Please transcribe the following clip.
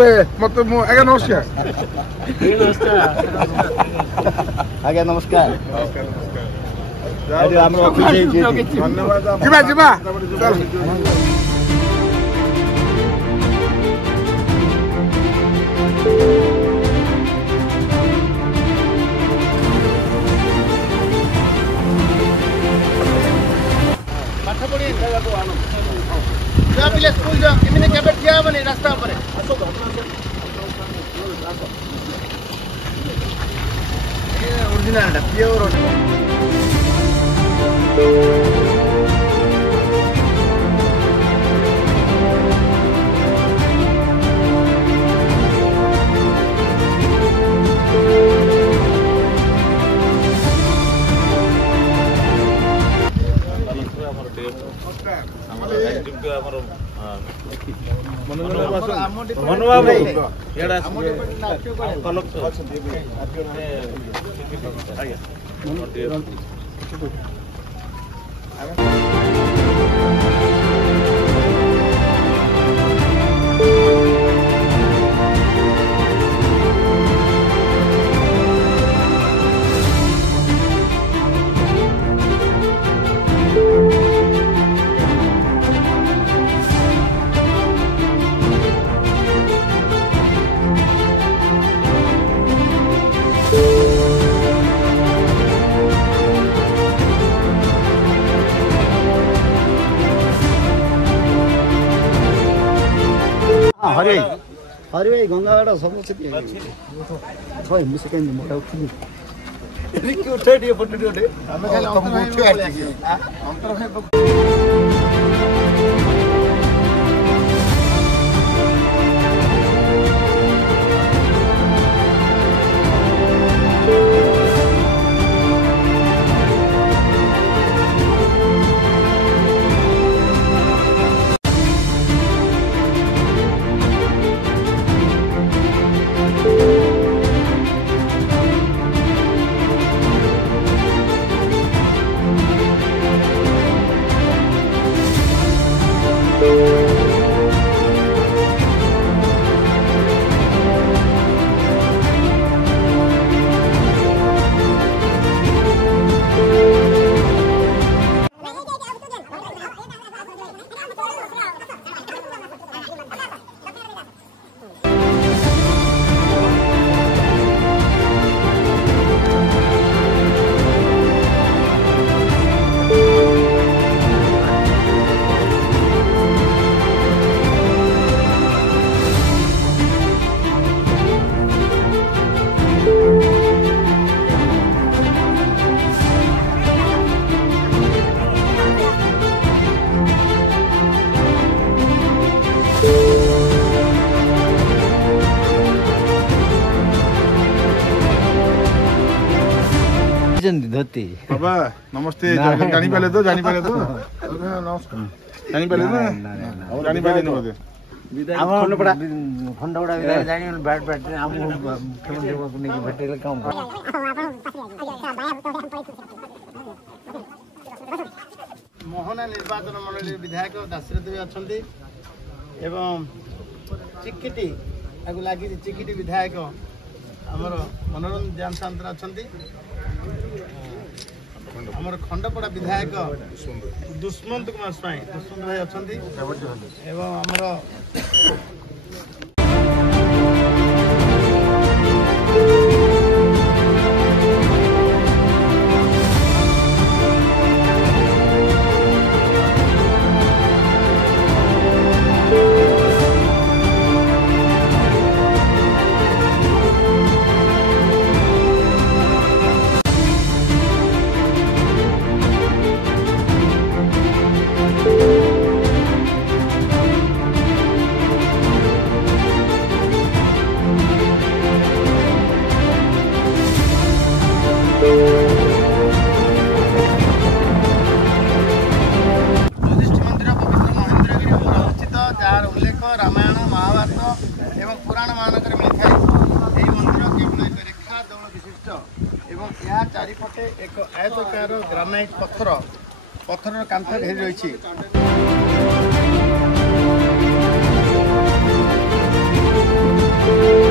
नमस्कार मत आज्ञा नमस्कार आज्ञा नमस्कार धन्यवाद जीवा पिले स्कूल जा किमिने केबे ठिया बने रास्ता पर ये ओरिजिनल दा प्योर मनोवा भाई एडा कलक हरि हरि भाई गंगाबाट समस्या के छ हिँड्नु सकेन मोटा उठ्नु के उठ्यो त्यो फोटो उठ्यो हामी खाली अन्तर धोती बाबा नमस्ते जानी पाले तो नमस्कार जानी पाले ना जानी पाले न बोले खण्डपडा विधायक जानी बैट बैट हम मुख्यमंत्री को ने भेटेले काम कर मोहना निर्वाचन मंडली विधायक दाशरथ भी अछंती एवं चिकिटी आगु लागि चिकिटी विधायक हमर मनोरंजन शांत अछंती हमर खंडपड़ा विधायक दुष्मंत कुमार स्वाई दुष्मंत भाई अछंती एवं हमर रामायण महाभारत एवं पुराण मानक मिलता है यही मंदिर केवल एक रेखा दौड़ विशिष्ट एवं यह चारिपटे एक आयतकार ग्रानाइट पत्थर कांथ घेरी रही। ଅଛି।